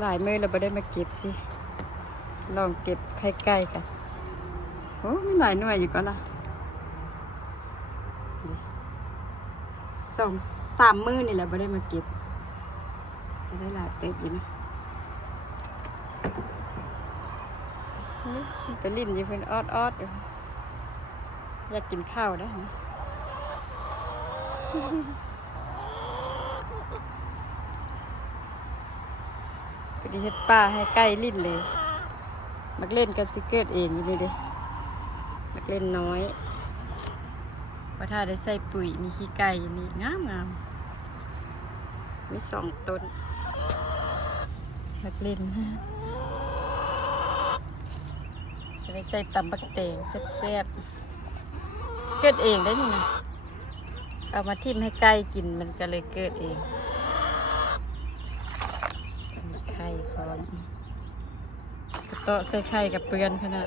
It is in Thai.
หลายมื้อเราไม่ได้มาเก็บสิลองเก็บใกล้ๆกันโอ้มีหลายหน่วยอยู่ก็ล่ะ2-3 มื้อนี่แหละไม่ได้มาเก็บได้หลายเติบอยู่นะนี่ไปลิ้นอยู่เพิ่นออดอยู่อยากกินข้าวได้นะพอดีเฮ็ดป้าให้ใกล้ลิ้นเลยมักเล่นกันสิเกิดเองอยู่นี่เด้มักเล่นน้อยเพราะถ้าได้ใส่ปุ๋ยมีขี้ไก่อยู่นี่งามมี2 ต้นมักเล่นจะไปใส่ตำบักแตงแซ่บๆเกิดเองได้นี่นะเอามาทิ่มให้ไก่กินมันก็เลยเกิดเองมีไข่พร้อมกระโตะใส่ไข่กับเปือนขนาด